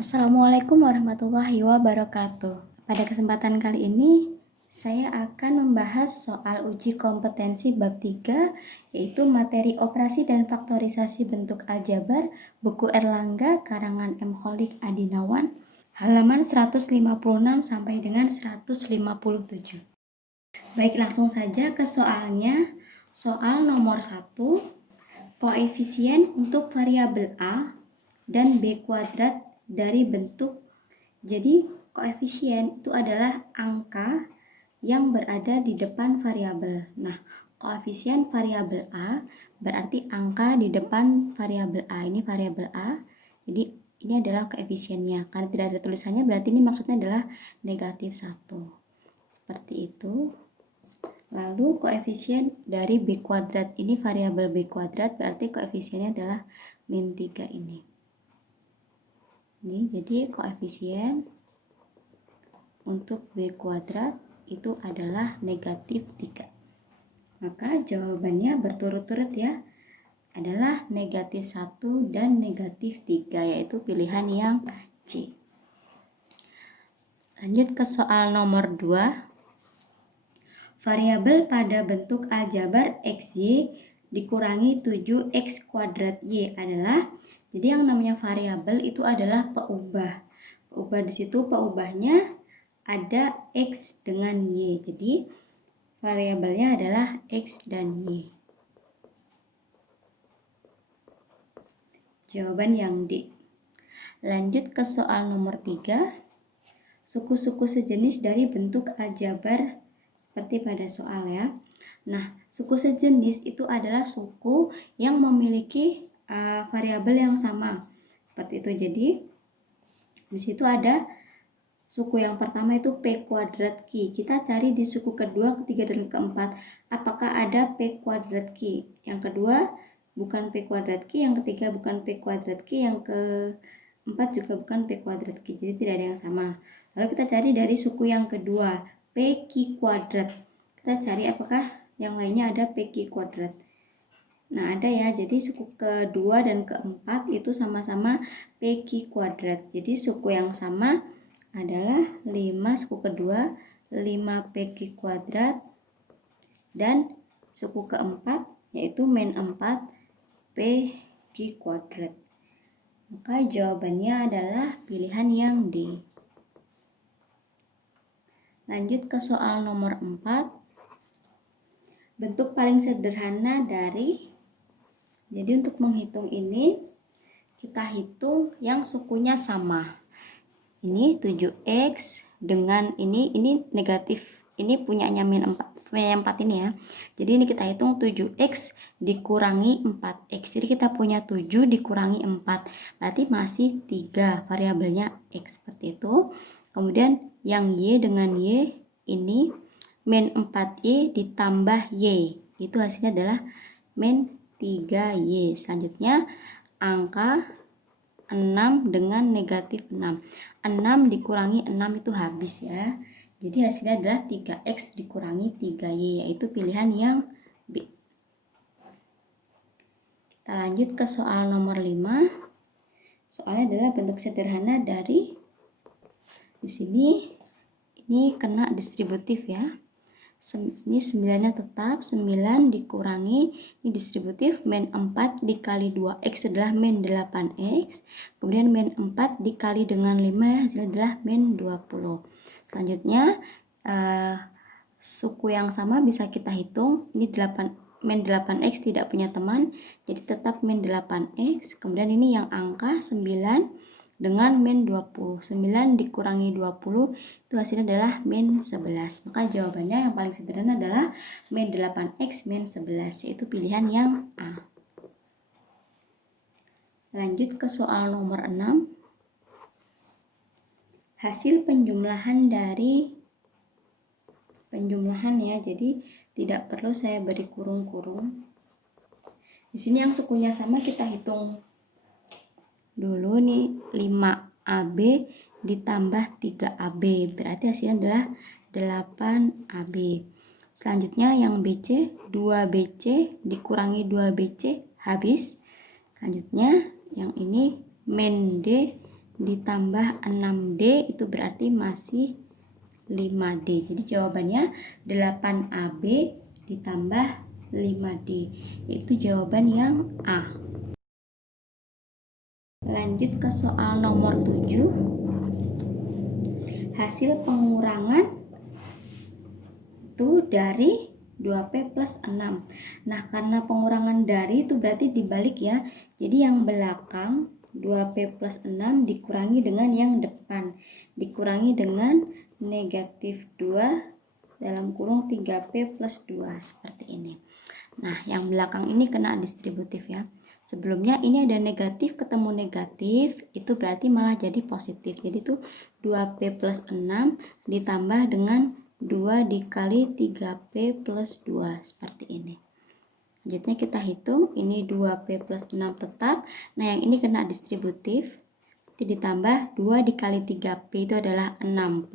Assalamualaikum warahmatullahi wabarakatuh. Pada kesempatan kali ini, saya akan membahas soal uji kompetensi bab 3, yaitu materi operasi dan faktorisasi bentuk aljabar, buku Erlangga, karangan M. Kholik Adinawan, halaman 156 sampai dengan 157. Baik, langsung saja ke soalnya. Soal nomor 1, koefisien untuk variabel A dan B kuadrat dari bentuk. Jadi koefisien itu adalah angka yang berada di depan variabel. Nah, koefisien variabel A berarti angka di depan variabel A. Ini variabel A. Jadi ini adalah koefisiennya. Karena tidak ada tulisannya berarti ini maksudnya adalah negatif 1. Seperti itu. Lalu koefisien dari B kuadrat, ini variabel B kuadrat berarti koefisiennya adalah min 3 ini. Ini jadi koefisien untuk B kuadrat itu adalah negatif 3. Maka jawabannya berturut-turut ya, adalah negatif 1 dan negatif 3, yaitu pilihan yang C. Lanjut ke soal nomor 2. Variabel pada bentuk aljabar XY dikurangi 7X kuadrat Y adalah, jadi yang namanya variabel itu adalah peubah. Peubah di situ peubahnya ada X dengan Y. Jadi variabelnya adalah X dan Y. Jawaban yang D. Lanjut ke soal nomor 3. Suku-suku sejenis dari bentuk aljabar seperti pada soal ya. Nah, suku sejenis itu adalah suku yang memiliki variabel yang sama. Seperti itu. Jadi di situ ada suku yang pertama itu P kuadrat Q. Kita cari di suku kedua, ketiga, dan keempat. Apakah ada P kuadrat Q? Yang kedua bukan P kuadrat Q, yang ketiga bukan P kuadrat Q, yang keempat juga bukan P kuadrat Q. Jadi tidak ada yang sama. Lalu kita cari dari suku yang kedua, PQ kuadrat. Kita cari apakah yang lainnya ada PQ kuadrat. Nah, ada ya. Jadi suku kedua dan keempat itu sama-sama PQ kuadrat. Jadi suku yang sama adalah 5 suku kedua, 5 PQ kuadrat, dan suku keempat yaitu min 4 PQ kuadrat. Maka jawabannya adalah pilihan yang D. Lanjut ke soal nomor 4. Bentuk paling sederhana dari, jadi untuk menghitung ini kita hitung yang sukunya sama. Ini 7X dengan ini negatif, ini punyanya min 4, punya 4 ini ya. Jadi ini kita hitung 7X dikurangi 4X. Jadi kita punya 7 dikurangi 4, berarti masih 3, variabelnya X seperti itu. Kemudian yang Y dengan Y ini min 4Y ditambah Y, itu hasilnya adalah min 3Y. Selanjutnya angka 6 dengan negatif 6. 6 dikurangi 6 itu habis ya. Jadi hasilnya adalah 3X dikurangi 3Y, yaitu pilihan yang B. Kita lanjut ke soal nomor 5. Soalnya adalah bentuk sederhana dari, di sini ini kena distributif ya. Ini 9-nya tetap, 9 dikurangi, ini distributif, min 4 dikali 2x adalah min 8x, kemudian min 4 dikali dengan 5 hasilnya adalah min 20. Selanjutnya suku yang sama bisa kita hitung, ini min 8x tidak punya teman, jadi tetap min 8x, kemudian ini yang angka 9 dengan min 20. 9 dikurangi 20 itu hasilnya adalah min 11. Maka jawabannya yang paling sederhana adalah min 8x min 11, yaitu pilihan yang A. Lanjut ke soal nomor 6. Hasil penjumlahan dari penjumlahan ya, jadi tidak perlu saya beri kurung-kurung. Di sini yang sukunya sama kita hitung dulu nih, 5AB ditambah 3AB berarti hasilnya adalah 8AB. Selanjutnya yang BC, 2BC dikurangi 2BC habis. Selanjutnya yang ini min D ditambah 6D itu berarti masih 5D. Jadi jawabannya 8AB ditambah 5D, yaitu jawaban yang A. Lanjut ke soal nomor 7. Hasil pengurangan itu dari 2P plus 6. Nah, karena pengurangan dari itu berarti dibalik ya. Jadi yang belakang 2P plus 6 dikurangi dengan yang depan. Dikurangi dengan negatif 2 dalam kurung 3P plus 2 seperti ini. Nah, yang belakang ini kena distributif ya. Sebelumnya ini ada negatif ketemu negatif, itu berarti malah jadi positif. Jadi itu 2P plus 6 ditambah dengan 2 dikali 3P plus 2 seperti ini. Selanjutnya kita hitung, ini 2P plus 6 tetap. Nah, yang ini kena distributif. Ditambah 2 dikali 3P itu adalah 6P.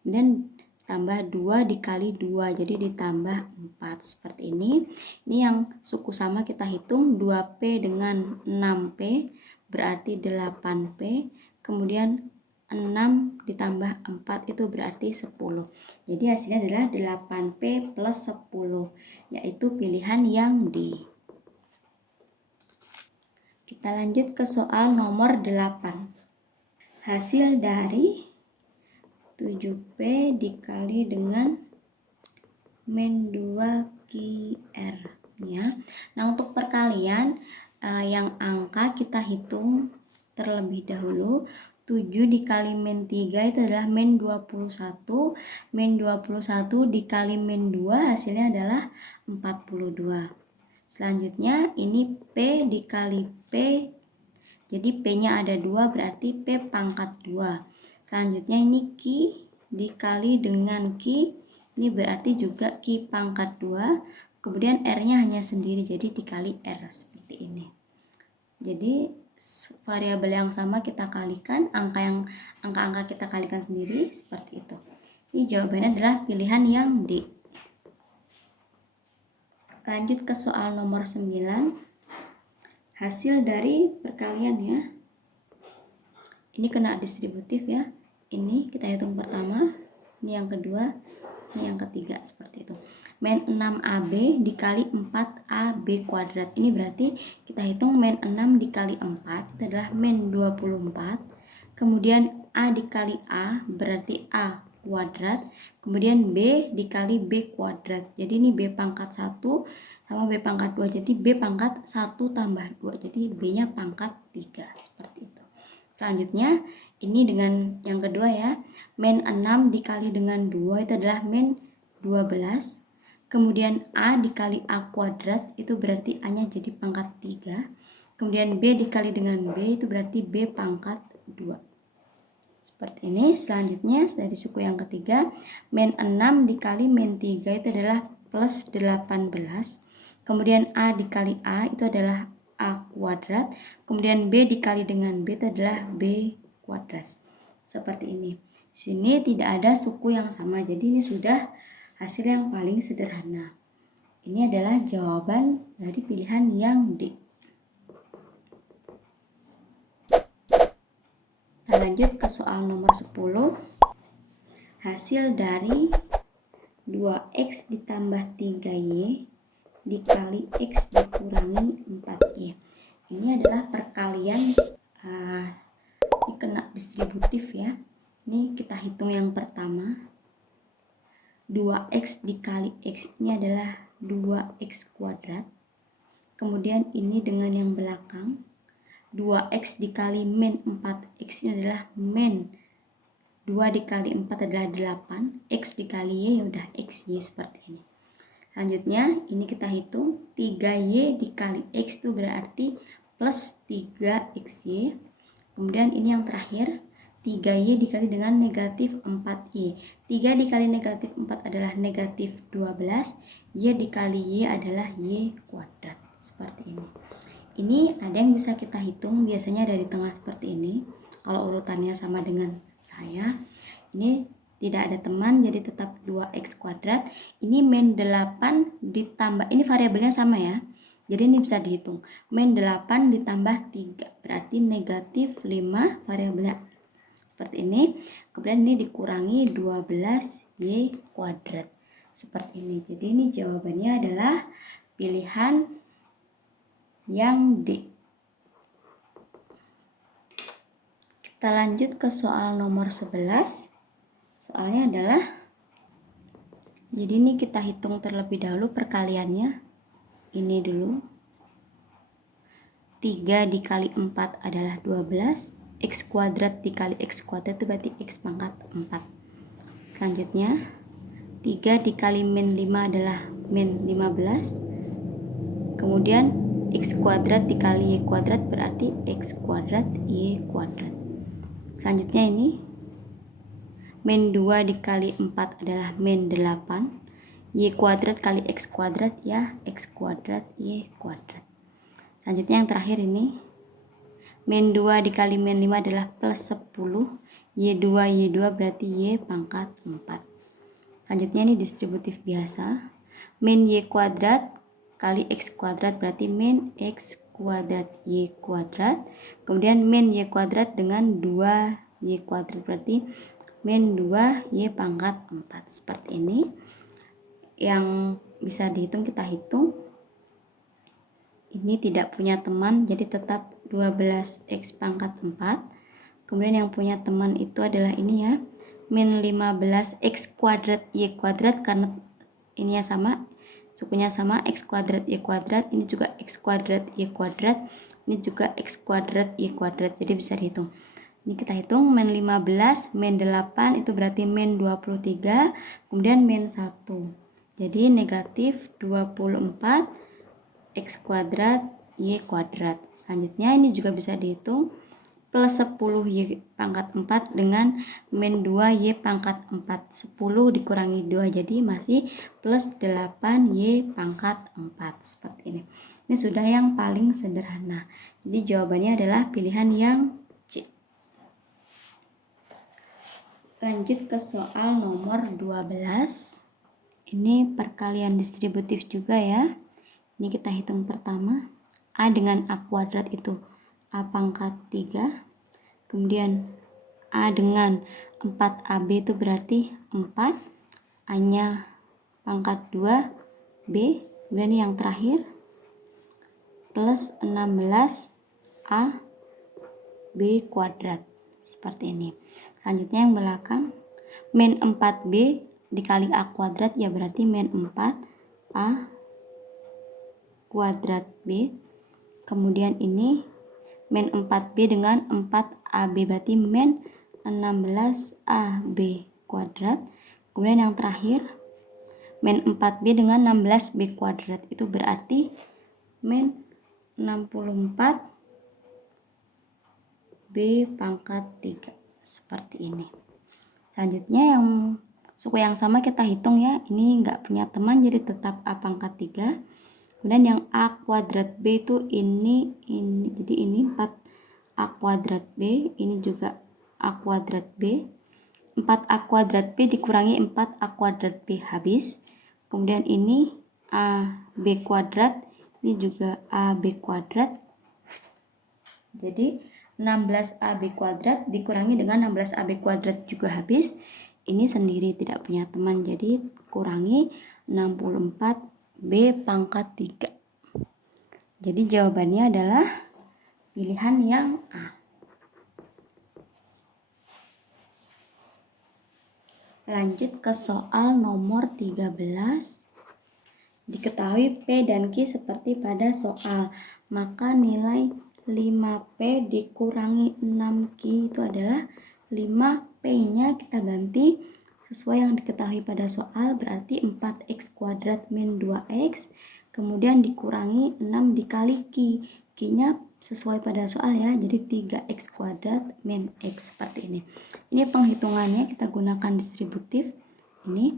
Kemudian tambah 2 dikali 2, jadi ditambah 4 seperti ini. Ini yang suku sama kita hitung, 2P dengan 6P berarti 8P, kemudian 6 ditambah 4 itu berarti 10. Jadi hasilnya adalah 8P plus 10, yaitu pilihan yang D. Kita lanjut ke soal nomor 8. Hasil dari 7P dikali dengan min 2QR ya. Nah, untuk perkalian yang angka kita hitung terlebih dahulu. 7 dikali min 3 itu adalah min 21. Min 21 dikali min 2 hasilnya adalah 42. Selanjutnya ini P dikali P. Jadi P-nya ada 2 berarti P pangkat 2. Selanjutnya ini Q dikali dengan Q, ini berarti juga Q pangkat 2, kemudian R-nya hanya sendiri, jadi dikali R seperti ini. Jadi variabel yang sama kita kalikan, angka-angka kita kalikan sendiri seperti itu. Ini jawabannya adalah pilihan yang D. Lanjut ke soal nomor 9. Hasil dari perkalian ya. Ini kena distributif ya. Ini kita hitung pertama, ini yang kedua, ini yang ketiga seperti itu. Min 6AB dikali 4AB kuadrat. Ini berarti kita hitung min 6 dikali 4 itu adalah min 24. Kemudian A dikali A berarti A kuadrat. Kemudian B dikali B kuadrat. Jadi ini B pangkat 1 sama B pangkat 2. Jadi B pangkat 1 tambah 2. Jadi B-nya pangkat 3 seperti itu. Selanjutnya ini dengan yang kedua ya, min 6 dikali dengan 2 itu adalah min 12. Kemudian A dikali A kuadrat itu berarti A-nya jadi pangkat 3. Kemudian B dikali dengan B itu berarti B pangkat 2. Seperti ini. Selanjutnya dari suku yang ketiga, min 6 dikali min 3 itu adalah plus 18. Kemudian A dikali A itu adalah A kuadrat. Kemudian B dikali dengan B itu adalah B kuadrat. Seperti ini. Sini tidak ada suku yang sama, jadi ini sudah hasil yang paling sederhana. Ini adalah jawaban dari pilihan yang D. Kita lanjut ke soal nomor 10. Hasil dari 2x ditambah 3y dikali x dikurangi 4y. Ini adalah perkalian ini kena distributif ya. Ini kita hitung yang pertama. 2x dikali x ini adalah 2x kuadrat. Kemudian ini dengan yang belakang. 2x dikali min 4x ini adalah min 2 dikali 4 adalah 8. X dikali y ya udah xy seperti ini. Selanjutnya ini kita hitung 3y dikali x itu berarti plus 3xy. Kemudian ini yang terakhir 3y dikali dengan negatif 4y. 3 dikali negatif 4 adalah negatif 12. Y dikali y adalah y kuadrat. Seperti ini. Ini ada yang bisa kita hitung, biasanya ada di tengah seperti ini. Kalau urutannya sama dengan saya, ini tidak ada teman, jadi tetap 2x kuadrat. Ini min 8 ditambah, ini variabelnya sama ya. Jadi ini bisa dihitung. Min 8 ditambah 3, berarti negatif 5 variabelnya. Seperti ini. Kemudian ini dikurangi 12y kuadrat. Seperti ini. Jadi ini jawabannya adalah pilihan yang D. Kita lanjut ke soal nomor 11. Soalnya adalah, jadi ini kita hitung terlebih dahulu perkaliannya. Ini dulu. 3 dikali 4 adalah 12. X kuadrat dikali x kuadrat itu berarti x pangkat 4. Selanjutnya 3 dikali min 5 adalah min 15. Kemudian x kuadrat dikali y kuadrat berarti x kuadrat y kuadrat. Selanjutnya ini min 2 dikali 4 adalah min 8. Y kuadrat kali x kuadrat ya x kuadrat y kuadrat. Selanjutnya yang terakhir ini min 2 dikali min 5 adalah plus 10. Y2 berarti y pangkat 4. Selanjutnya ini distributif biasa. Min y kuadrat kali x kuadrat berarti min x kuadrat y kuadrat. Kemudian min y kuadrat dengan 2y kuadrat berarti min 2y pangkat 4. Seperti ini. Yang bisa dihitung kita hitung. Ini tidak punya teman, jadi tetap 12x pangkat 4. Kemudian yang punya teman itu adalah ini ya, min 15x kuadrat y kuadrat, karena ini ya sama, sukunya sama, x kuadrat y kuadrat, ini juga x kuadrat y kuadrat, ini juga x kuadrat y kuadrat, jadi bisa dihitung. Ini kita hitung, min 15, min 8 itu berarti min 23, kemudian min 1. Jadi negatif 24 x kuadrat y kuadrat. Selanjutnya ini juga bisa dihitung, plus 10y pangkat 4 dengan min 2y pangkat 4. 10 dikurangi 2 jadi masih plus 8y pangkat 4. Seperti ini. Ini sudah yang paling sederhana. Jadi jawabannya adalah pilihan yang C. Lanjut ke soal nomor 12. Ini perkalian distributif juga ya. Ini kita hitung pertama. A dengan A kuadrat itu A pangkat 3. Kemudian A dengan 4AB itu berarti 4. A-nya pangkat 2. B. Kemudian yang terakhir plus 16A B kuadrat. Seperti ini. Selanjutnya yang belakang. Min 4B dikali A kuadrat ya berarti min 4A kuadrat B. Kemudian ini min 4B dengan 4AB berarti min 16AB kuadrat. Kemudian yang terakhir min 4B dengan 16B kuadrat itu berarti min 64B pangkat 3. Seperti ini. Selanjutnya yang suku yang sama kita hitung ya. Ini nggak punya teman jadi tetap A pangkat 3. Kemudian yang A kuadrat B itu ini jadi ini 4A kuadrat B, ini juga A kuadrat B. 4A kuadrat B dikurangi 4A kuadrat B habis. Kemudian ini AB kuadrat, ini juga AB kuadrat. Jadi 16AB kuadrat dikurangi dengan 16AB kuadrat juga habis. ini sendiri tidak punya teman, jadi kurangi 64B pangkat 3. Jadi jawabannya adalah pilihan yang A. Lanjut ke soal nomor 13. Diketahui P dan Q seperti pada soal, maka nilai 5P dikurangi 6Q itu adalah 5P-nya kita ganti sesuai yang diketahui pada soal, berarti 4X kuadrat min 2X, kemudian dikurangi 6 dikali Q. Q-nya sesuai pada soal ya, jadi 3X kuadrat min X seperti ini. Ini penghitungannya kita gunakan distributif. Ini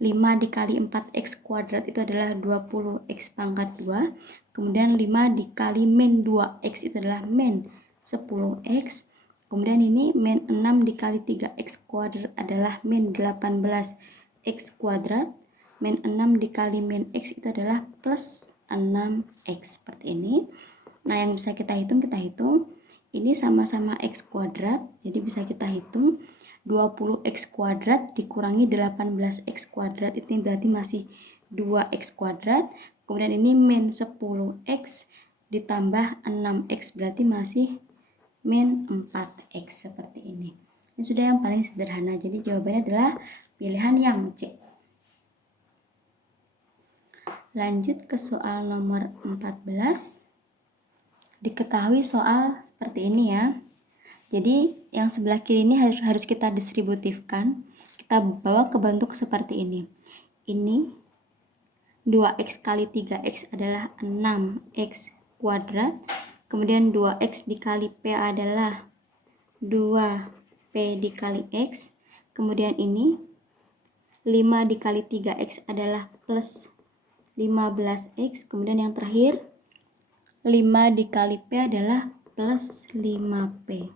5 dikali 4X kuadrat itu adalah 20X pangkat 2. Kemudian 5 dikali min 2X itu adalah min 10X. Kemudian ini min 6 dikali 3X kuadrat adalah min 18X kuadrat. Min 6 dikali min X itu adalah plus 6X seperti ini. Nah, yang bisa kita hitung. Ini sama-sama X kuadrat, jadi bisa kita hitung 20X kuadrat dikurangi 18X kuadrat, itu berarti masih 2X kuadrat. Kemudian ini min 10X ditambah 6X, berarti masih min 4X seperti ini. Ini sudah yang paling sederhana, jadi jawabannya adalah pilihan yang C. Lanjut ke soal nomor 14. Diketahui soal seperti ini ya. Jadi yang sebelah kiri ini harus kita distributifkan. Kita bawa ke bentuk seperti ini. Ini 2X kali 3X adalah 6X kuadrat. Kemudian 2X dikali P adalah 2P dikali X. Kemudian ini 5 dikali 3X adalah plus 15X. Kemudian yang terakhir 5 dikali P adalah plus 5P.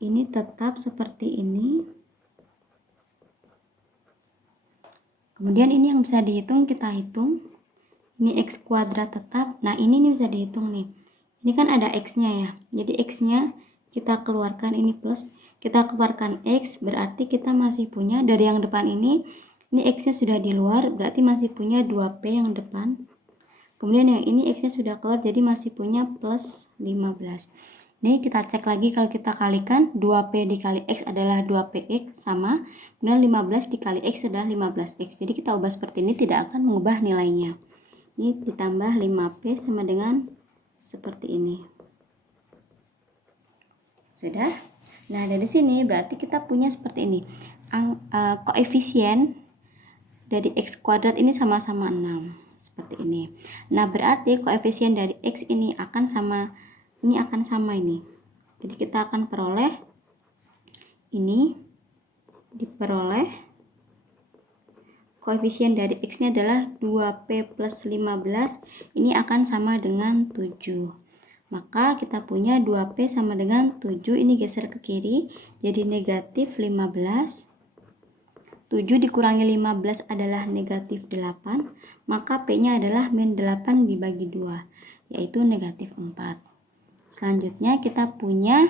Ini tetap seperti ini. Kemudian ini yang bisa dihitung, kita hitung. Ini X kuadrat tetap. Nah, ini bisa dihitung nih. Ini kan ada X-nya ya. Jadi X-nya kita keluarkan, ini plus. Kita keluarkan X, berarti kita masih punya dari yang depan ini X-nya sudah di luar, berarti masih punya 2P yang depan. Kemudian yang ini X-nya sudah keluar, jadi masih punya plus 15. Ini kita cek lagi, kalau kita kalikan 2P dikali X adalah 2PX sama. Kemudian 15 dikali X adalah 15X. Jadi kita ubah seperti ini, tidak akan mengubah nilainya. Ini ditambah 5P sama dengan seperti ini. Sudah? Nah, dari sini berarti kita punya seperti ini. Koefisien dari X kuadrat ini sama-sama 6. Seperti ini. Nah, berarti koefisien dari X ini akan sama ini. Jadi kita akan peroleh ini, diperoleh koefisien dari X-nya adalah 2P plus 15. Ini akan sama dengan 7. Maka kita punya 2P sama dengan 7. Ini geser ke kiri, jadi negatif 15. 7 dikurangi 15 adalah negatif 8, maka P-nya adalah min 8 dibagi 2, yaitu negatif 4. Selanjutnya kita punya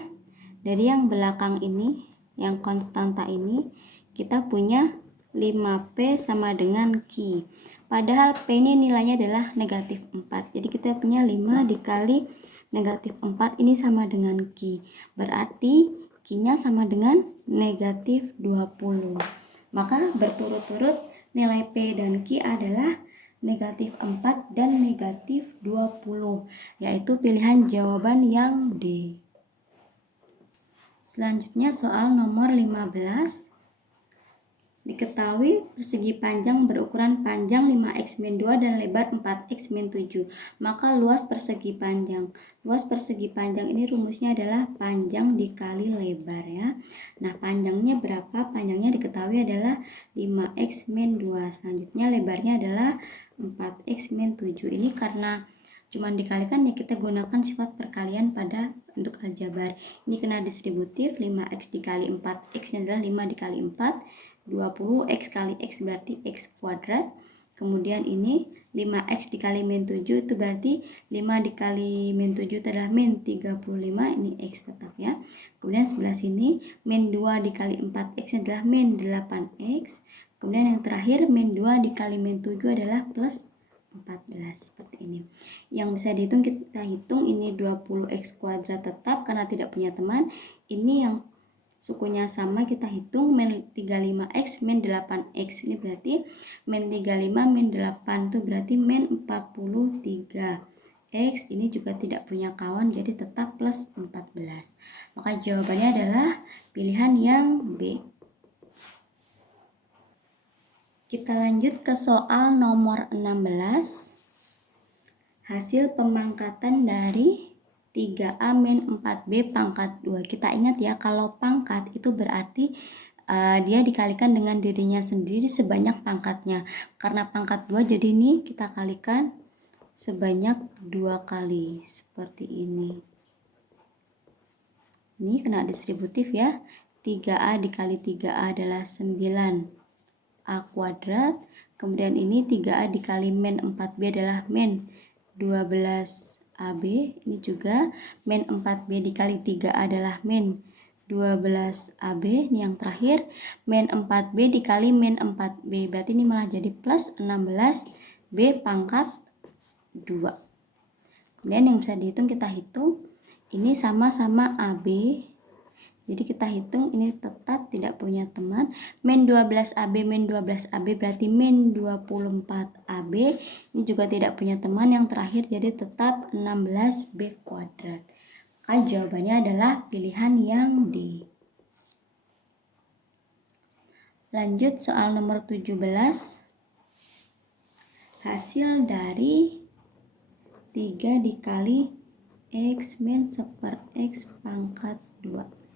dari yang belakang ini, yang konstanta ini, kita punya 5P sama dengan Q. Padahal P ini nilainya adalah negatif 4, jadi kita punya 5 dikali negatif 4 ini sama dengan Q. Berarti Q-nya sama dengan negatif 20. Maka berturut-turut nilai P dan Q adalah negatif 4 dan negatif 20, yaitu pilihan jawaban yang D. Selanjutnya soal nomor 15. Diketahui persegi panjang berukuran panjang 5x min 2 dan lebar 4x min 7. Maka luas persegi panjang. Luas persegi panjang ini rumusnya adalah panjang dikali lebar ya. Nah, panjangnya berapa? Panjangnya diketahui adalah 5x min 2. Selanjutnya lebarnya adalah 4x min 7. Ini karena cuma dikalikan ya, kita gunakan sifat perkalian pada bentuk aljabar. Ini kena distributif, 5x dikali 4x adalah 5 dikali 4, 20x kali x berarti x kuadrat. Kemudian ini 5x dikali min 7 itu berarti 5 dikali min 7 itu adalah min 35, ini x tetap ya. Kemudian sebelah sini min 2 dikali 4x adalah min 8x. Kemudian yang terakhir min 2 dikali min 7 adalah plus 14, seperti ini. Yang bisa dihitung, kita hitung ini 20x kuadrat tetap karena tidak punya teman. Ini yang sukunya sama, kita hitung min 35x min 8x. Ini berarti min 35 min 8 itu berarti min 43x. Ini juga tidak punya kawan, jadi tetap plus 14. Maka jawabannya adalah pilihan yang B. Kita lanjut ke soal nomor 16. Hasil pemangkatan dari 3A min 4B pangkat 2. Kita ingat ya, kalau pangkat itu berarti dia dikalikan dengan dirinya sendiri sebanyak pangkatnya. Karena pangkat 2, jadi ini kita kalikan sebanyak 2 kali. Seperti ini. Ini kena distributif ya. 3A dikali 3A adalah 9A kuadrat. Kemudian ini 3A dikali min 4B adalah min 12AB. Ini juga min 4B dikali 3A adalah min 12AB. Ini yang terakhir min 4B dikali min 4B. Berarti ini malah jadi plus 16B pangkat 2. Kemudian yang bisa dihitung, kita hitung. Ini sama-sama AB. Jadi kita hitung ini tetap tidak punya teman. Min 12AB min 12AB berarti min 24AB. Ini juga tidak punya teman. Yang terakhir jadi tetap 16B kuadrat. Maka jawabannya adalah pilihan yang D. Lanjut soal nomor 17. Hasil dari 3 dikali x min 1/x pangkat 2.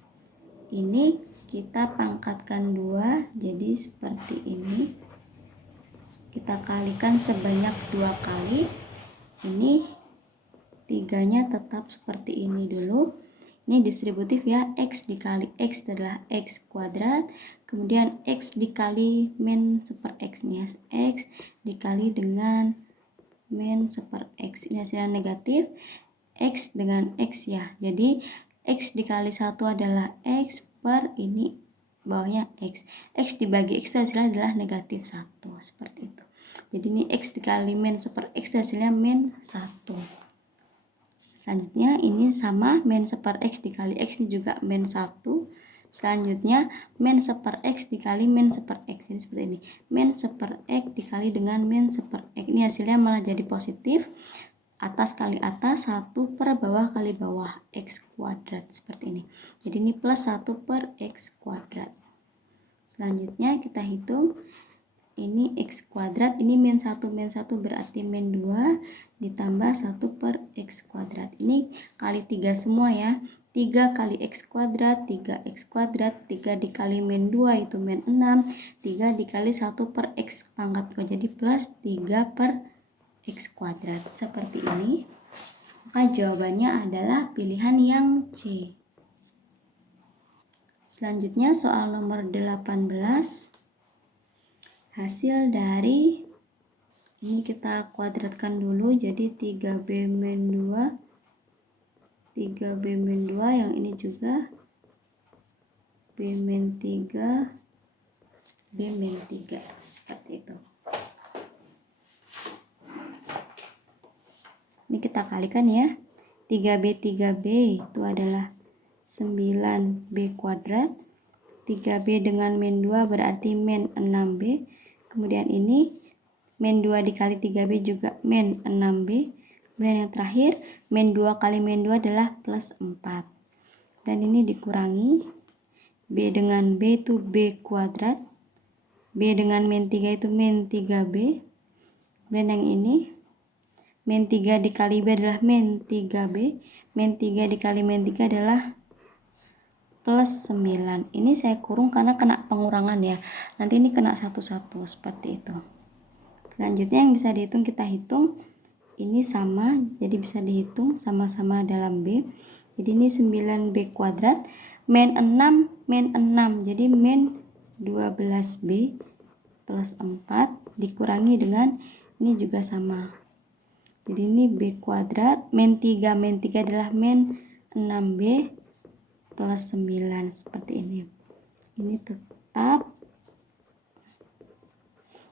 Ini kita pangkatkan 2, jadi seperti ini. Kita kalikan sebanyak 2 kali. Ini 3-nya tetap seperti ini dulu. Ini distributif ya, x dikali x adalah x kuadrat. Kemudian x dikali min 1/x nih, x dikali dengan min 1/x. Ini hasilnya negatif, x dengan x ya. Jadi x dikali 1 adalah x per ini bawahnya x. X dibagi x hasilnya adalah negatif 1. Seperti itu. Jadi ini x dikali min 1/x hasilnya min 1. Selanjutnya ini sama min 1/x dikali x, ini juga min 1. Selanjutnya min 1/x dikali min 1/x. Jadi seperti ini. Min 1/x dikali dengan min 1/x. Ini hasilnya malah jadi positif. Atas kali atas, 1 per bawah kali bawah, x kuadrat, seperti ini. Jadi ini plus 1 per x kuadrat. Selanjutnya kita hitung, ini x kuadrat, ini min 1 berarti min 2, ditambah 1 per x kuadrat. Ini kali 3 semua ya, 3 kali x kuadrat, 3x kuadrat, 3 dikali min 2 itu min 6, 3 dikali 1 per x pangkat 2, jadi plus 3 per x kuadrat, seperti ini. Maka jawabannya adalah pilihan yang C. Selanjutnya soal nomor 18. Hasil dari ini kita kuadratkan dulu, jadi 3B min 2, 3B min 2, yang ini juga B min 3, B min 3, seperti itu. Ini kita kalikan ya. 3B itu adalah 9B kuadrat. 3B dengan min 2 berarti min 6B. Kemudian ini min 2 dikali 3B juga min 6B. Kemudian yang terakhir min 2 kali min 2 adalah plus 4. Dan ini dikurangi. B dengan B itu B kuadrat. B dengan min 3 itu min 3B. Kemudian yang ini min 3 dikali B adalah min 3B. Min 3 dikali min 3 adalah plus 9. Ini saya kurung karena kena pengurangan ya. Nanti ini kena satu-satu seperti itu. Selanjutnya yang bisa dihitung, kita hitung. Ini sama, jadi bisa dihitung sama-sama dalam B. Jadi ini 9B kuadrat. Min 6, jadi min 12B plus 4 dikurangi dengan ini juga sama. Jadi ini B kuadrat min 3 adalah min 6B plus 9 seperti ini. Ini tetap,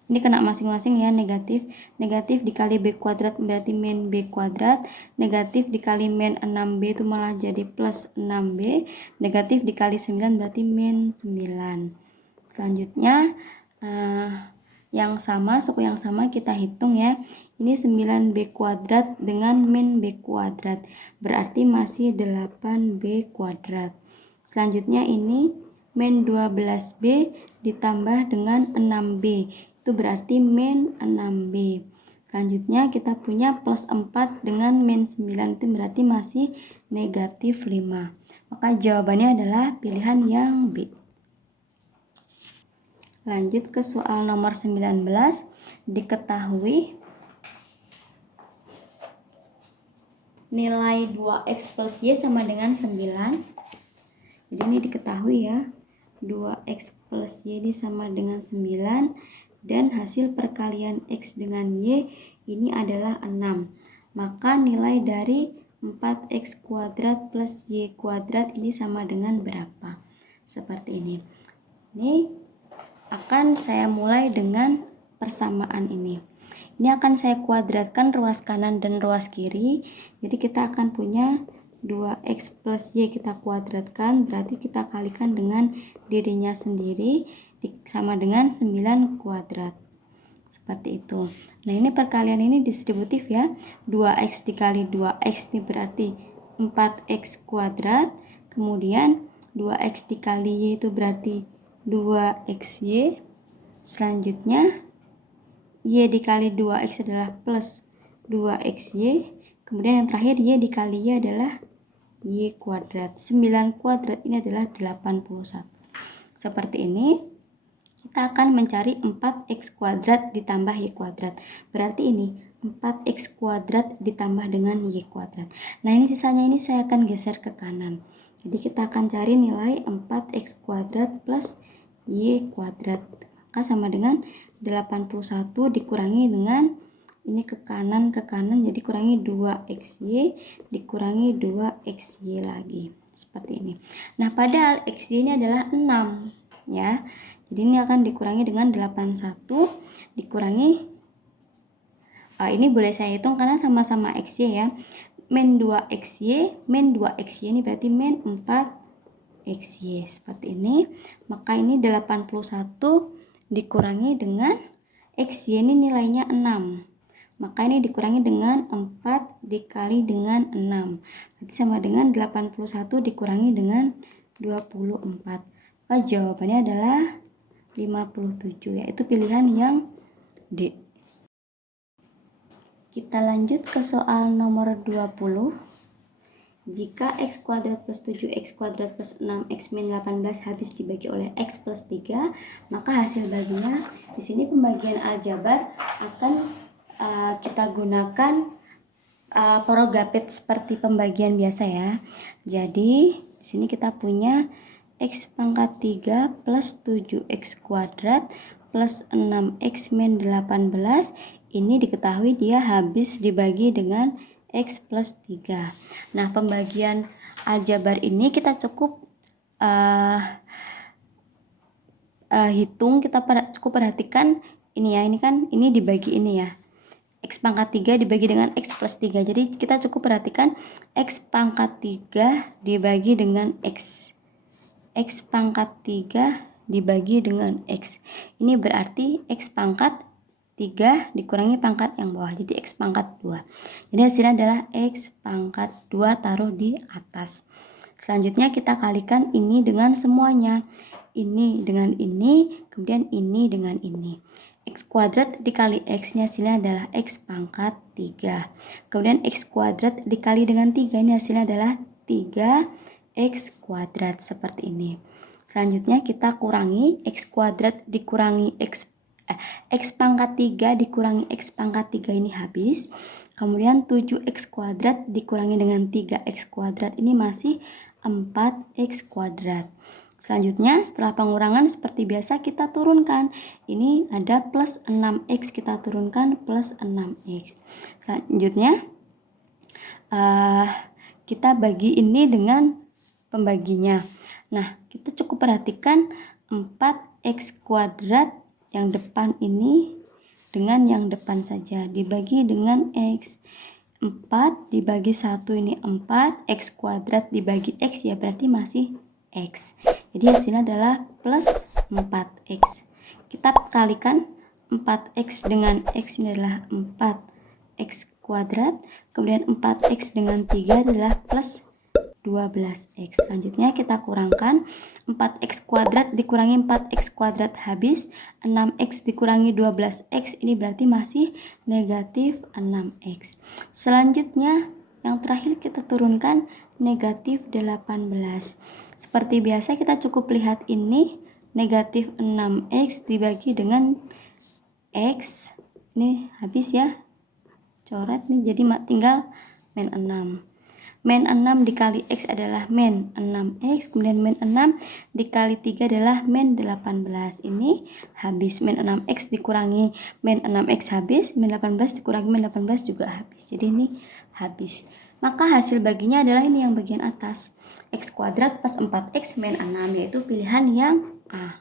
ini kena masing-masing ya, negatif. Negatif dikali B kuadrat berarti min B kuadrat. Negatif dikali min 6B itu malah jadi plus 6B. Negatif dikali 9 berarti min 9. Selanjutnya suku yang sama kita hitung ya. Ini 9B kuadrat dengan min B kuadrat. Berarti masih 8B kuadrat. Selanjutnya ini min 12B ditambah dengan 6B. Itu berarti min 6B. Selanjutnya kita punya plus 4 dengan min 9, itu berarti masih negatif 5. Maka jawabannya adalah pilihan yang B. Lanjut ke soal nomor 19. Diketahui nilai 2x plus y sama dengan 9. Jadi ini diketahui ya, 2x plus y ini sama dengan 9. Dan hasil perkalian x dengan y ini adalah 6. Maka nilai dari 4x kuadrat plus y kuadrat ini sama dengan berapa? Seperti ini. Ini akan saya mulai dengan persamaan ini. Ini akan saya kuadratkan ruas kanan dan ruas kiri. Jadi kita akan punya 2x plus y kita kuadratkan, berarti kita kalikan dengan dirinya sendiri, sama dengan 9 kuadrat. Seperti itu. Nah, ini perkalian ini distributif ya. 2x dikali 2x ini berarti 4x kuadrat. Kemudian 2x dikali y itu berarti 2xy. Selanjutnya y dikali 2x adalah plus 2xy. Kemudian yang terakhir y dikali y adalah y kuadrat. 9 kuadrat ini adalah 81. Seperti ini. Kita akan mencari 4x kuadrat ditambah y kuadrat. Berarti ini 4x kuadrat ditambah dengan y kuadrat. Nah, ini sisanya ini saya akan geser ke kanan. Jadi kita akan cari nilai 4x kuadrat plus y kuadrat. Maka sama dengan 81 dikurangi dengan ini ke kanan jadi kurangi 2xy dikurangi 2xy lagi. Seperti ini. Nah, padahal xy ini adalah 6 ya. Jadi ini akan dikurangi dengan 81 dikurangi ini boleh saya hitung karena sama-sama xy ya. Min 2xy, min 2xy ini berarti min 4xy. Seperti ini. Maka ini 81 dikurangi dengan xy ini nilainya 6. Maka ini dikurangi dengan 4 dikali dengan 6. Berarti sama dengan 81 dikurangi dengan 24. Maka jawabannya adalah 57, yaitu pilihan yang D. Kita lanjut ke soal nomor 20. Jika x kuadrat plus 7x kuadrat plus 6x min 18 habis dibagi oleh x plus 3, maka hasil baginya, di sini pembagian aljabar akan kita gunakan porogapit seperti pembagian biasa ya. Jadi di sini kita punya x pangkat 3 plus 7x kuadrat plus 6x min 18. Ini diketahui dia habis dibagi dengan x plus 3. Nah, pembagian aljabar ini kita cukup hitung, kita cukup perhatikan ini ya. Ini kan ini dibagi ini ya. X pangkat 3 dibagi dengan X plus 3. Jadi kita cukup perhatikan X pangkat 3 dibagi dengan X. X pangkat 3 dibagi dengan X. Ini berarti X pangkat 3 dikurangi pangkat yang bawah. Jadi X pangkat 2. Jadi hasilnya adalah X pangkat 2 taruh di atas. Selanjutnya kita kalikan ini dengan semuanya. Ini dengan ini, kemudian ini dengan ini. X kuadrat dikali X-nya hasilnya adalah X pangkat 3. Kemudian X kuadrat dikali dengan 3, ini hasilnya adalah 3X kuadrat seperti ini. Selanjutnya kita kurangi X kuadrat dikurangi X pangkat 3 dikurangi X pangkat 3 ini habis. Kemudian 7X kuadrat dikurangi dengan 3X kuadrat ini masih 4X kuadrat. Selanjutnya setelah pengurangan seperti biasa kita turunkan. Ini ada plus 6x, kita turunkan plus 6x. Selanjutnya kita bagi ini dengan pembaginya. Nah, kita cukup perhatikan 4x kuadrat yang depan ini dengan yang depan saja dibagi dengan x. 4 dibagi 1 ini 4, x kuadrat dibagi x ya berarti masih x. Jadi hasilnya adalah plus 4x. Kita kalikan 4x dengan x ini adalah 4x kuadrat. Kemudian 4x dengan 3 adalah plus 12x. Selanjutnya kita kurangkan 4x kuadrat dikurangi 4x kuadrat habis, 6x dikurangi 12x ini berarti masih negatif 6x. Selanjutnya yang terakhir kita turunkan negatif 18. Seperti biasa kita cukup lihat ini negatif 6x dibagi dengan x. Ini habis ya. Coret nih jadi tinggal min 6. Min 6 dikali x adalah min 6x. Kemudian min 6 dikali 3 adalah min 18. Ini habis. Min 6x dikurangi min 6x habis. Min 18 dikurangi min 18 juga habis. Jadi ini habis. Maka hasil baginya adalah ini yang bagian atas. X kuadrat plus 4x min 6, yaitu pilihan yang A.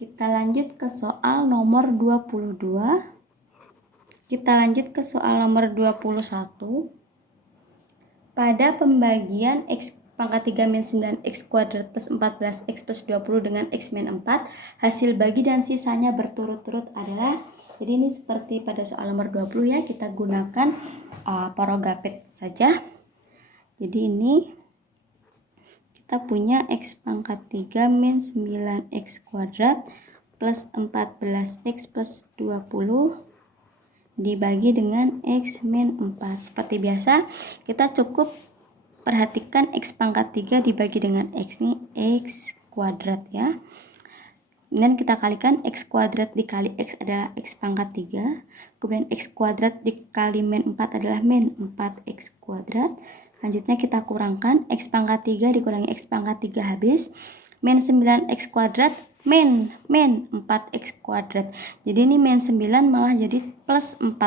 Kita lanjut ke soal nomor 22. Kita lanjut ke soal nomor 21. Pada pembagian x pangkat 3 min 9x kuadrat plus 14x plus 20 dengan x min 4, hasil bagi dan sisanya berturut-turut adalah, jadi ini seperti pada soal nomor 20 ya, kita gunakan parogapet saja. Jadi ini kita punya x pangkat 3 min 9x kuadrat plus 14x plus 20 dibagi dengan x min 4. Seperti biasa kita cukup perhatikan x pangkat 3 dibagi dengan x, ini x kuadrat ya. Dan kita kalikan x kuadrat dikali x adalah x pangkat 3. Kemudian x kuadrat dikali min 4 adalah min 4x kuadrat. Selanjutnya kita kurangkan x pangkat 3 dikurangi x pangkat 3 habis. Min 9x kuadrat min 4x kuadrat. Jadi ini min 9 malah jadi plus 4.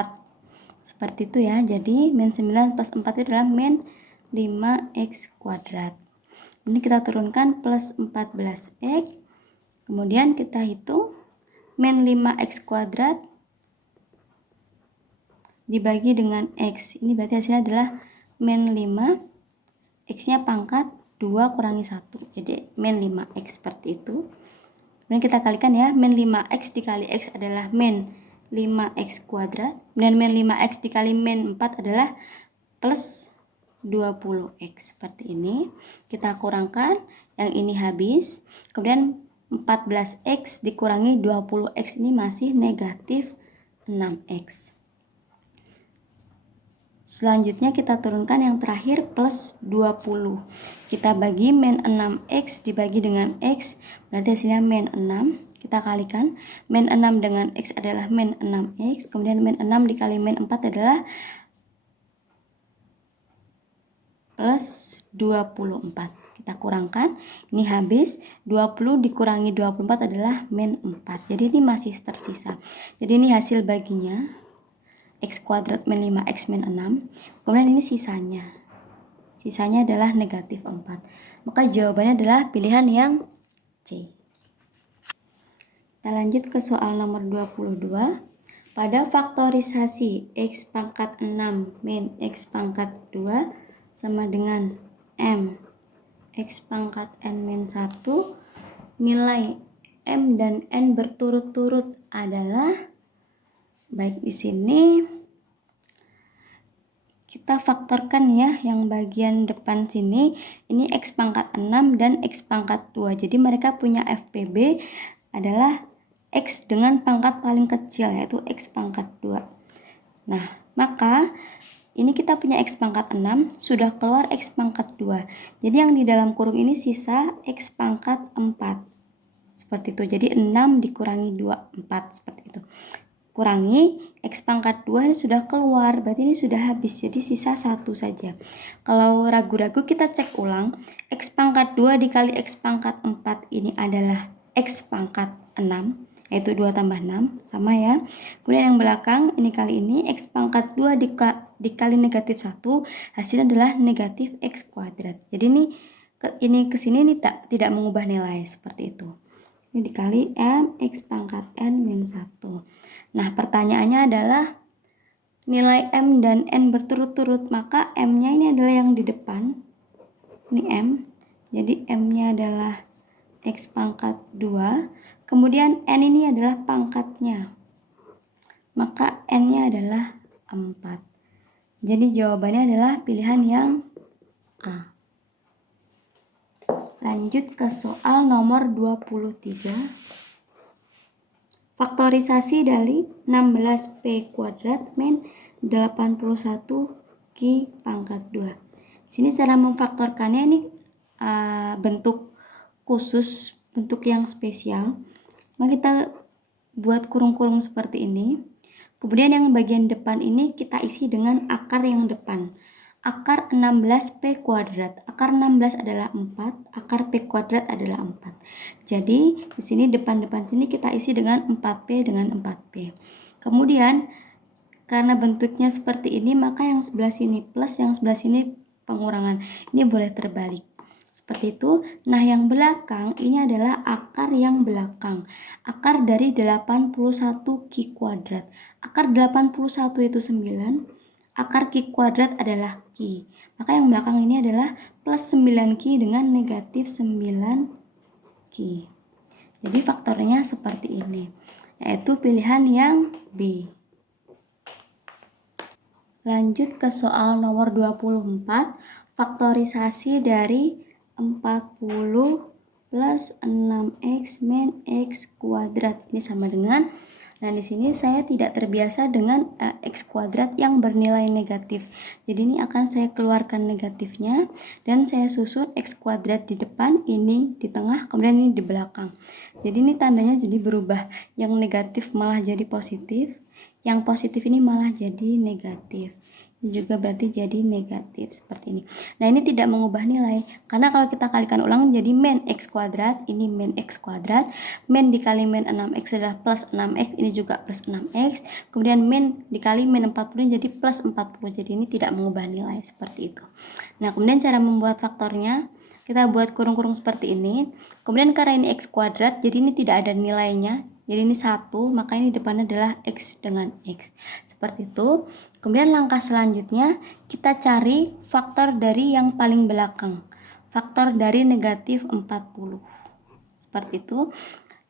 Seperti itu ya. Jadi min 9 plus 4 itu adalah min 5x kuadrat. Ini kita turunkan plus 14x. Kemudian kita hitung min 5x kuadrat dibagi dengan x. Ini berarti hasilnya adalah min 5, x-nya pangkat 2 kurangi 1. Jadi min 5x seperti itu. Kemudian kita kalikan ya, min 5x dikali x adalah min 5x kuadrat. Kemudian min 5x dikali min 4 adalah plus 20x. Seperti ini. Kita kurangkan, yang ini habis. Kemudian 14x dikurangi 20x ini masih negatif 6x. Selanjutnya kita turunkan yang terakhir plus 20. Kita bagi min 6x dibagi dengan x, berarti hasilnya min 6. Kita kalikan, min 6 dengan x adalah min 6x, kemudian min 6 dikali min 4 adalah plus 24. Kita kurangkan, ini habis, 20 dikurangi 24 adalah min 4. Jadi ini masih tersisa. Jadi ini hasil baginya, x kuadrat min 5x min 6. Kemudian ini sisanya. Sisanya adalah negatif 4. Maka jawabannya adalah pilihan yang C. Kita lanjut ke soal nomor 22. Pada faktorisasi x pangkat 6 min x pangkat 2 sama dengan m x pangkat n min 1, nilai m dan n berturut-turut adalah, baik di sini kita faktorkan ya, yang bagian depan sini ini x pangkat 6 dan x pangkat 2. Jadi mereka punya FPB adalah x dengan pangkat paling kecil, yaitu x pangkat 2. Nah, maka ini kita punya x pangkat 6, sudah keluar x pangkat 2. Jadi yang di dalam kurung ini sisa x pangkat 4. Seperti itu. Jadi 6 dikurangi 2, 4. Seperti itu. kurangi X pangkat 2 ini sudah keluar, berarti ini sudah habis, jadi sisa 1 saja. Kalau ragu-ragu kita cek ulang, X pangkat 2 dikali X pangkat 4 ini adalah X pangkat 6, yaitu 2 tambah 6, sama ya. Kemudian yang belakang, ini kali ini X pangkat 2 dikali negatif 1, hasilnya adalah negatif X kuadrat. Jadi ini ke sini ini tidak mengubah nilai, seperti itu. Ini dikali M X pangkat N min 1. Nah, pertanyaannya adalah nilai M dan N berturut-turut, maka M-nya ini adalah yang di depan. Ini M, jadi M-nya adalah X pangkat 2, kemudian N ini adalah pangkatnya, maka N-nya adalah 4. Jadi jawabannya adalah pilihan yang A. Lanjut ke soal nomor 23. Faktorisasi dari 16P kuadrat min 81Q pangkat 2. Sini cara memfaktorkannya ini bentuk khusus, bentuk yang spesial. Maka kita buat kurung-kurung seperti ini. Kemudian yang bagian depan ini kita isi dengan akar yang depan. Akar 16P kuadrat. Akar 16 adalah 4, akar P kuadrat adalah 4. Jadi di sini depan-depan sini kita isi dengan 4P dengan 4P. Kemudian karena bentuknya seperti ini, maka yang sebelah sini plus, yang sebelah sini pengurangan. Ini boleh terbalik. Seperti itu. Nah, yang belakang ini adalah akar yang belakang. Akar dari 81Q kuadrat. Akar 81 itu 9. Akar Q kuadrat adalah Q. Maka yang belakang ini adalah plus 9Q dengan negatif 9Q. Jadi faktornya seperti ini. Yaitu pilihan yang B. Lanjut ke soal nomor 24. Faktorisasi dari 40 plus 6X min X kuadrat. Ini sama dengan, nah di sini saya tidak terbiasa dengan X kuadrat yang bernilai negatif. Jadi ini akan saya keluarkan negatifnya dan saya susun X kuadrat di depan, ini di tengah, kemudian ini di belakang. Jadi ini tandanya jadi berubah. Yang negatif malah jadi positif, yang positif ini malah jadi negatif. Ini juga berarti jadi negatif seperti ini. Nah, ini tidak mengubah nilai, karena kalau kita kalikan ulang jadi min X kuadrat, ini min X kuadrat, min dikali min 6X adalah plus 6X, ini juga plus 6X, kemudian min dikali min 40 jadi plus 40, jadi ini tidak mengubah nilai seperti itu. Nah, kemudian cara membuat faktornya, kita buat kurung-kurung seperti ini, kemudian karena ini X kuadrat, jadi ini tidak ada nilainya, jadi ini 1, maka ini depannya adalah X dengan X. Seperti itu. Kemudian langkah selanjutnya kita cari faktor dari yang paling belakang. Faktor dari negatif 40. Seperti itu.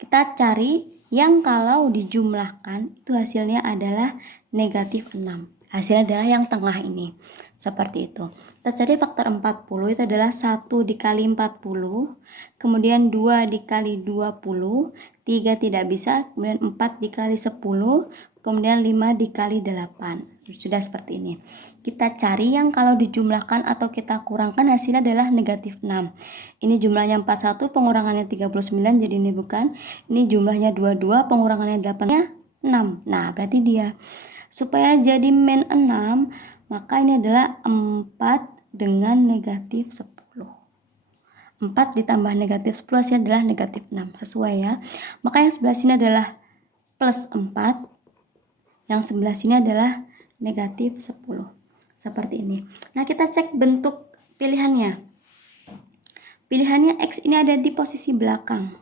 Kita cari yang kalau dijumlahkan itu hasilnya adalah negatif 6. Hasilnya adalah yang tengah ini. Seperti itu. Kita cari faktor 40 itu adalah 1 dikali 40, kemudian 2 dikali 20, 3 tidak bisa, kemudian 4 dikali 10, kemudian 5 dikali 8. Sudah seperti ini. Kita cari yang kalau dijumlahkan atau kita kurangkan hasilnya adalah negatif 6. Ini jumlahnya 41, pengurangannya 39, jadi ini bukan. Ini jumlahnya 22, pengurangannya 8-nya 6. Nah, berarti dia. Supaya jadi min 6, maka ini adalah 4 dengan negatif 10. 4 ditambah negatif 10 hasilnya adalah negatif 6. Sesuai ya. Maka yang sebelah sini adalah plus 4. Yang sebelah sini adalah negatif 10. Seperti ini. Nah, kita cek bentuk pilihannya. Pilihannya X ini ada di posisi belakang.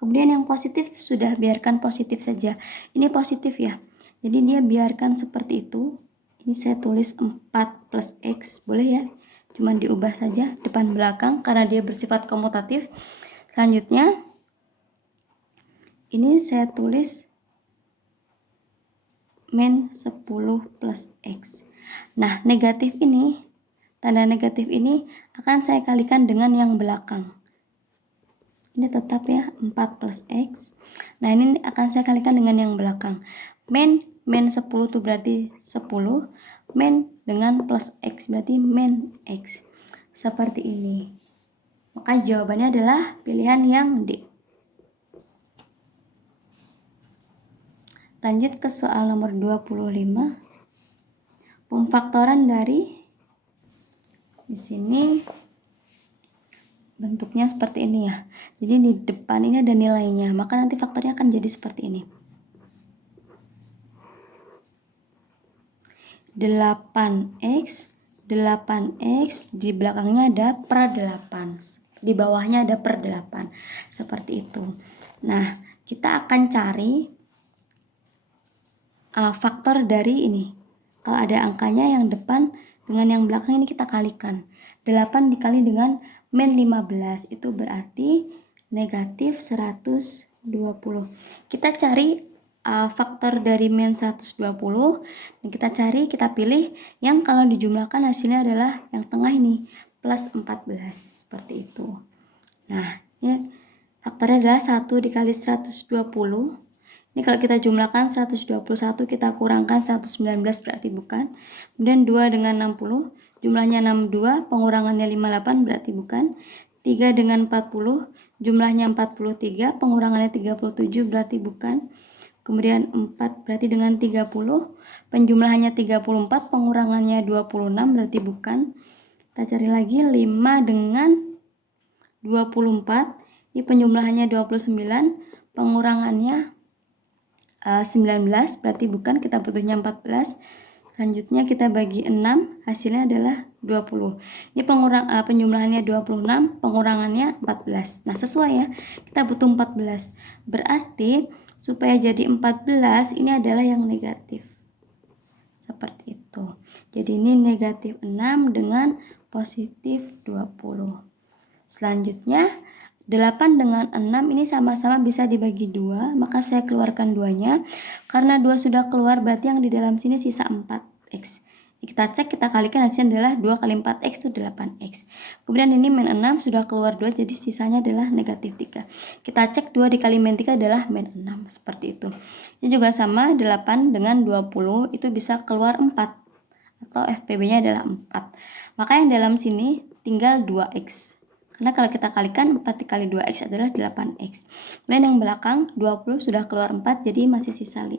Kemudian yang positif sudah biarkan positif saja. Ini positif ya. Jadi dia biarkan seperti itu. Ini saya tulis 4 plus X. Boleh ya. Cuman diubah saja depan belakang karena dia bersifat komutatif. Selanjutnya ini saya tulis min 10 plus X. Nah, negatif ini, tanda negatif ini akan saya kalikan dengan yang belakang. Ini tetap ya, 4 plus X. Nah, ini akan saya kalikan dengan yang belakang. Min 10 itu berarti 10. Min dengan plus X berarti min X. Seperti ini. Maka jawabannya adalah pilihan yang D. Lanjut ke soal nomor 25. Pemfaktoran dari, di sini bentuknya seperti ini ya. Jadi di depan ini ada nilainya, maka nanti faktornya akan jadi seperti ini. 8x, 8x, di belakangnya ada per 8, di bawahnya ada per 8, seperti itu. Nah, kita akan cari faktor dari ini. Kalau ada angkanya yang depan dengan yang belakang ini kita kalikan. 8 dikali dengan min 15 itu berarti negatif 120. Kita cari faktor dari min 120 dan kita pilih yang kalau dijumlahkan hasilnya adalah yang tengah ini plus 14, seperti itu. Nah, ini faktornya adalah 1 dikali 120. Ini kalau kita jumlahkan 121, kita kurangkan 119 berarti bukan. Kemudian 2 dengan 60, jumlahnya 62, pengurangannya 58 berarti bukan. 3 dengan 40, jumlahnya 43, pengurangannya 37 berarti bukan. Kemudian 4 berarti dengan 30, penjumlahannya 34, pengurangannya 26 berarti bukan. Kita cari lagi 5 dengan 24, ini penjumlahannya 29, pengurangannya 19 berarti bukan, kita butuhnya 14. Selanjutnya kita bagi 6, hasilnya adalah 20. Ini penjumlahannya 26, pengurangannya 14. Nah, sesuai ya, kita butuh 14. Berarti supaya jadi 14 ini adalah yang negatif. Seperti itu. Jadi ini negatif 6 dengan positif 20. Selanjutnya 8 dengan 6 ini sama-sama bisa dibagi 2, maka saya keluarkan 2-nya. Karena 2 sudah keluar berarti yang di dalam sini sisa 4x. Kita cek, kita kalikan hasilnya adalah 2 kali 4x itu 8x. Kemudian ini min 6 sudah keluar 2, jadi sisanya adalah negatif 3. Kita cek 2 dikali min 3 adalah min 6, seperti itu. Ini juga sama, 8 dengan 20 itu bisa keluar 4, atau FPB-nya adalah 4. Maka yang dalam sini tinggal 2x. Karena kalau kita kalikan 4 dikali 2x adalah 8x. Kemudian yang belakang 20 sudah keluar 4, jadi masih sisa 5.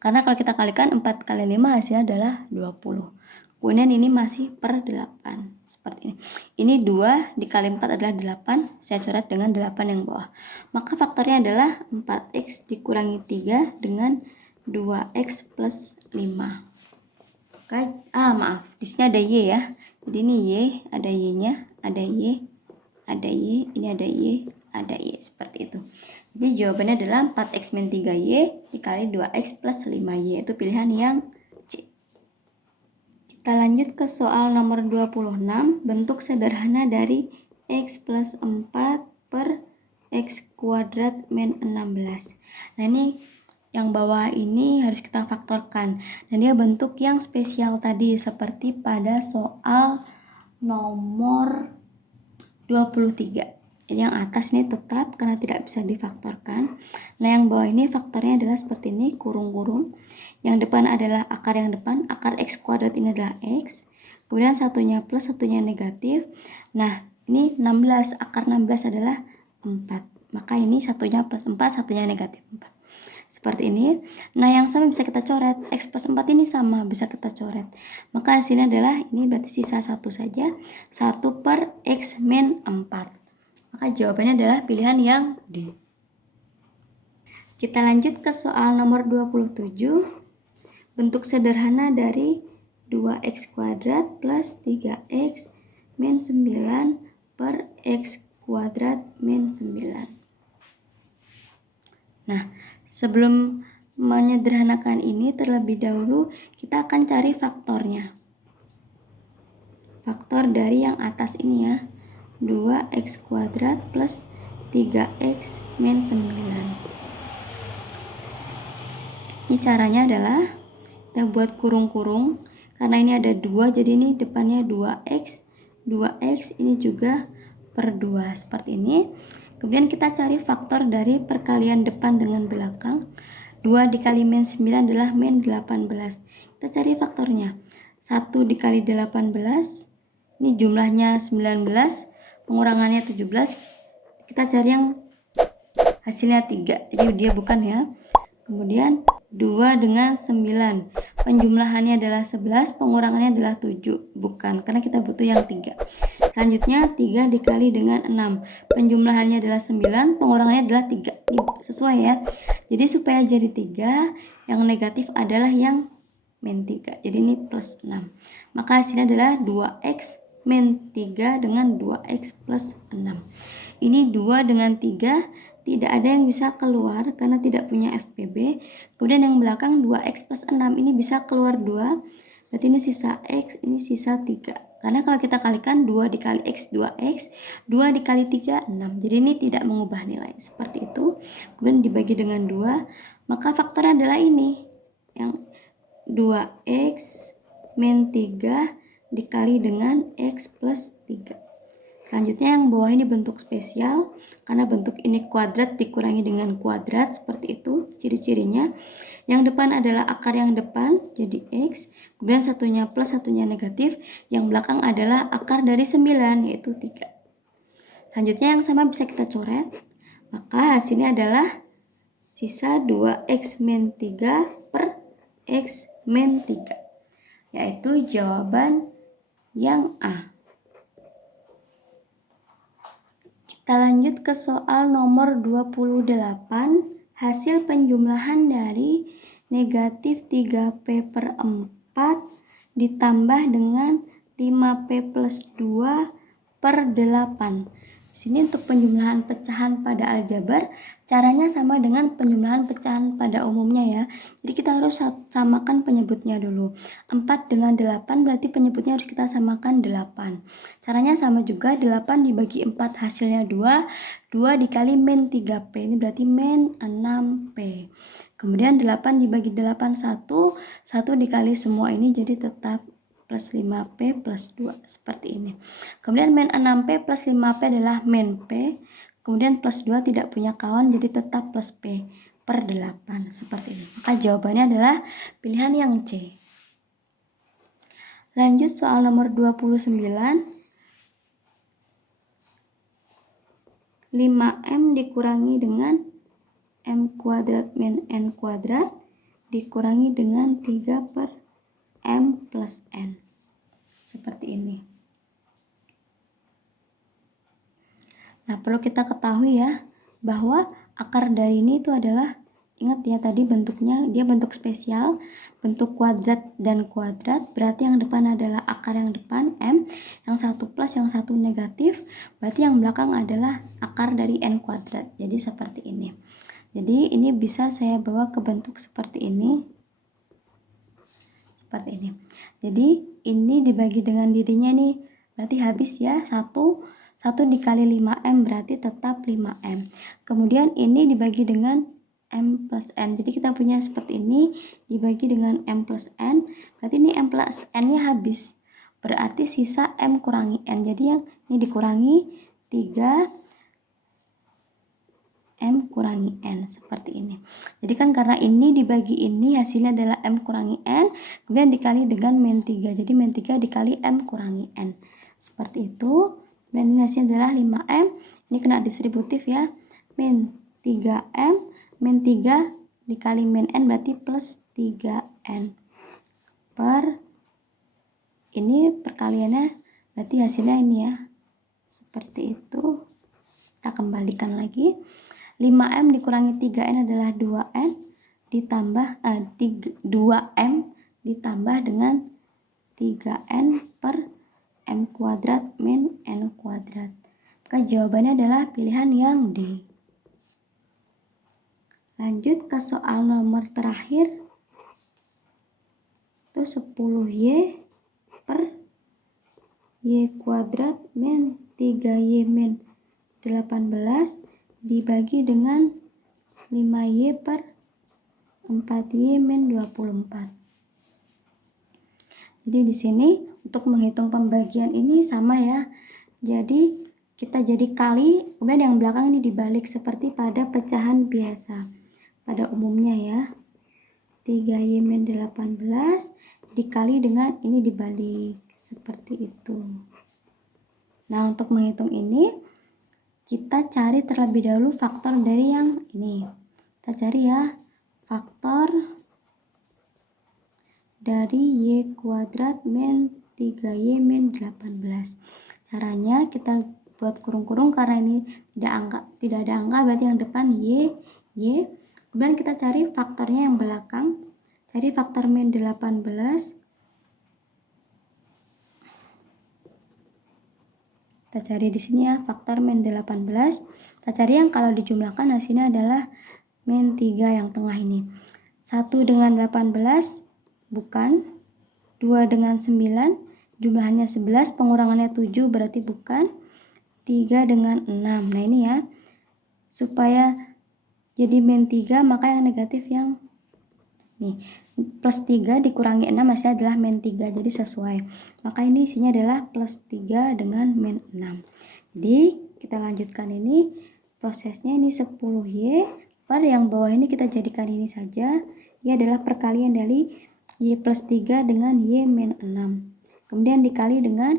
Karena kalau kita kalikan 4 kali 5 hasilnya adalah 20. Kemudian ini masih per 8. Seperti ini. Ini 2 dikali 4 adalah 8. Saya coret dengan 8 yang bawah. Maka faktornya adalah 4x dikurangi 3 dengan 2x plus 5. Oke, maaf. Di sini ada y ya. Jadi ini y, ada y-nya, ada y. Ada y, ini ada y, ada y, seperti itu. Jadi jawabannya adalah 4x min 3y dikali 2x plus 5y, itu pilihan yang C. Kita lanjut ke soal nomor 26, bentuk sederhana dari x plus 4 per x kuadrat min 16. Nah, ini yang bawah ini harus kita faktorkan, dan dia bentuk yang spesial tadi, seperti pada soal nomor 23. Jadi yang atas ini tetap karena tidak bisa difaktorkan. Nah, yang bawah ini faktornya adalah seperti ini, kurung-kurung. Yang depan adalah akar yang depan, akar x kuadrat ini adalah x. Kemudian satunya plus, satunya negatif. Nah, ini 16, akar 16 adalah 4. Maka ini satunya plus 4, satunya negatif 4. Seperti ini. Nah, yang sama bisa kita coret. X plus 4 ini sama, bisa kita coret. Maka hasilnya adalah, ini berarti sisa 1 saja. 1 per X min 4. Maka jawabannya adalah pilihan yang D. Kita lanjut ke soal nomor 27. Bentuk sederhana dari 2x kuadrat plus 3x min 9 per x kuadrat min 9. Nah, sebelum menyederhanakan ini, terlebih dahulu kita akan cari faktornya. Faktor dari yang atas ini ya, 2x kuadrat plus 3x min 9. Ini caranya adalah kita buat kurung-kurung, karena ini ada 2, jadi ini depannya 2x, 2x ini juga per 2, seperti ini. Kemudian kita cari faktor dari perkalian depan dengan belakang. 2 dikali min 9 adalah min 18. Kita cari faktornya. 1 dikali 18, ini jumlahnya 19, pengurangannya 17. Kita cari yang hasilnya 3, jadi dia bukan ya. Kemudian 2 dengan 9. Penjumlahannya adalah 11, pengurangannya adalah 7. Bukan, karena kita butuh yang 3. Selanjutnya 3 dikali dengan 6. Penjumlahannya adalah 9, pengurangannya adalah 3. Ini sesuai ya. Jadi supaya jadi 3, yang negatif adalah yang min 3. Jadi ini plus 6. Maka hasilnya adalah 2x min 3 dengan 2x plus 6. Ini 2 dengan 3 tidak ada yang bisa keluar karena tidak punya FPB. Kemudian yang belakang 2x plus 6 ini bisa keluar 2. Berarti ini sisa x, ini sisa 3. Karena kalau kita kalikan 2 dikali x, 2x. 2 dikali 3, 6. Jadi ini tidak mengubah nilai. Seperti itu. Kemudian dibagi dengan 2. Maka faktornya adalah ini. Yang 2x min 3 dikali dengan x plus 3. Selanjutnya yang bawah ini bentuk spesial, karena bentuk ini kuadrat dikurangi dengan kuadrat, seperti itu ciri-cirinya. Yang depan adalah akar yang depan, jadi x, kemudian satunya plus, satunya negatif, yang belakang adalah akar dari 9, yaitu 3. Selanjutnya yang sama bisa kita coret, maka hasilnya adalah sisa 2x min 3 per x min 3, yaitu jawaban yang A. Kita lanjut ke soal nomor 28, hasil penjumlahan dari negatif 3P per 4 ditambah dengan 5P plus 2 per 8. Sini untuk penjumlahan pecahan pada aljabar, caranya sama dengan penjumlahan pecahan pada umumnya ya. Jadi kita harus samakan penyebutnya dulu. 4 dengan 8 berarti penyebutnya harus kita samakan 8. Caranya sama juga, 8 dibagi 4 hasilnya 2. 2 dikali min 3P, ini berarti min 6P. Kemudian 8 dibagi 8, 1. 1 dikali semua ini jadi tetap plus 5P plus 2, seperti ini. Kemudian min 6P plus 5P adalah min P. Kemudian plus 2 tidak punya kawan, jadi tetap plus P per 8, seperti ini. Maka jawabannya adalah pilihan yang C. Lanjut soal nomor 29. 5M dikurangi dengan M kuadrat min N kuadrat dikurangi dengan 3 per M plus N. Seperti ini. Nah, perlu kita ketahui ya, bahwa akar dari ini itu adalah, ingat ya tadi bentuknya, dia bentuk spesial, bentuk kuadrat dan kuadrat, berarti yang depan adalah akar yang depan, M, yang satu plus, yang satu negatif, berarti yang belakang adalah akar dari N kuadrat, jadi seperti ini. Jadi ini bisa saya bawa ke bentuk seperti ini, seperti ini. Jadi ini dibagi dengan dirinya nih, berarti habis ya, 1 dikali 5M berarti tetap 5M. Kemudian ini dibagi dengan M plus N. Jadi kita punya seperti ini, dibagi dengan M plus N, berarti ini M plus N-nya habis. Berarti sisa M kurangi N. Jadi yang ini dikurangi 3 M kurangi N, seperti ini. Jadi kan karena ini dibagi ini, hasilnya adalah M kurangi N, kemudian dikali dengan min 3. Jadi min 3 dikali M kurangi N. Seperti itu. Dan ini hasilnya adalah 5M. Ini kena distributif ya. Min 3M, min 3 dikali min N berarti plus 3N. Per, ini perkaliannya berarti hasilnya ini ya. Seperti itu. Kita kembalikan lagi. 5M dikurangi 3N adalah 2N ditambah 2M ditambah dengan 3N per M kuadrat min N kuadrat. Maka jawabannya adalah pilihan yang D. Lanjut ke soal nomor terakhir. Itu 10Y per Y kuadrat min 3Y min 18 dibagi dengan 5Y per 4Y min 24. Jadi di sini untuk menghitung pembagian ini sama ya. Jadi kita jadi kali, kemudian yang belakang ini dibalik seperti pada pecahan biasa. Pada umumnya ya. 3Y min 18 dikali dengan ini dibalik. Seperti itu. Nah, untuk menghitung ini kita cari terlebih dahulu faktor dari yang ini. Kita cari ya, faktor dari Y kuadrat min 3Y min 18. Caranya kita buat kurung-kurung karena ini tidak ada angka, berarti yang depan Y. Kemudian kita cari faktornya yang belakang. Cari faktor min 18. Kita cari di sini ya, faktor min 18. Kita cari yang kalau dijumlahkan hasilnya adalah min 3 yang tengah ini. 1 dengan 18 bukan, 2 dengan 9 jumlahnya 11, pengurangannya 7 berarti bukan, 3 dengan 6. Nah ini ya, supaya jadi min 3 maka yang negatif yang nih, plus 3 dikurangi 6 masih adalah min 3, jadi sesuai. Maka ini isinya adalah plus 3 dengan min 6. Jadi kita lanjutkan ini prosesnya, ini 10Y per yang bawah ini kita jadikan ini saja. Y adalah perkalian dari Y plus 3 dengan Y min 6. Kemudian dikali dengan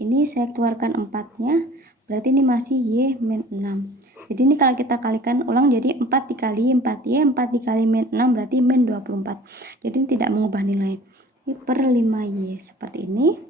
ini saya keluarkan 4-nya, berarti ini masih Y min 6. Jadi ini kalau kita kalikan ulang jadi 4 dikali 4Y, 4 dikali min 6 berarti min 24. Jadi ini tidak mengubah nilai. Ini per 5Y seperti ini.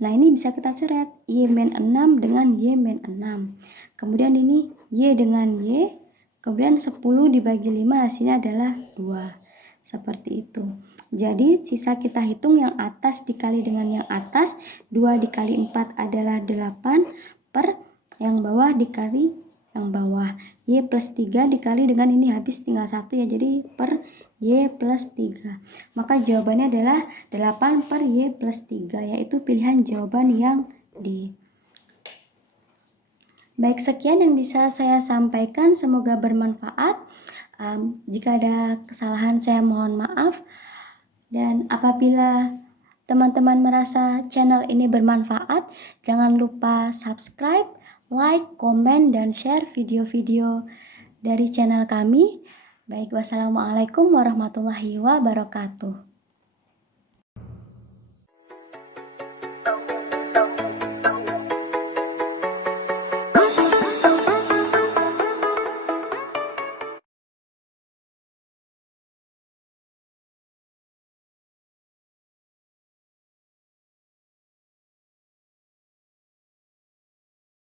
Nah ini bisa kita coret Y min 6 dengan Y min 6. Kemudian ini Y dengan Y. Kemudian 10 dibagi 5 hasilnya adalah 2. Seperti itu. Jadi sisa kita hitung yang atas dikali dengan yang atas. 2 dikali 4 adalah 8 per yang bawah dikali yang bawah. Y plus 3 dikali dengan ini habis tinggal 1 ya. Jadi per Y plus 3. Maka jawabannya adalah 8 per Y plus 3. Yaitu pilihan jawaban yang D. Baik, sekian yang bisa saya sampaikan. Semoga bermanfaat. Jika ada kesalahan saya mohon maaf. Dan apabila teman-teman merasa channel ini bermanfaat, jangan lupa subscribe, like, komen, dan share video-video dari channel kami. Baik, wassalamualaikum warahmatullahi wabarakatuh.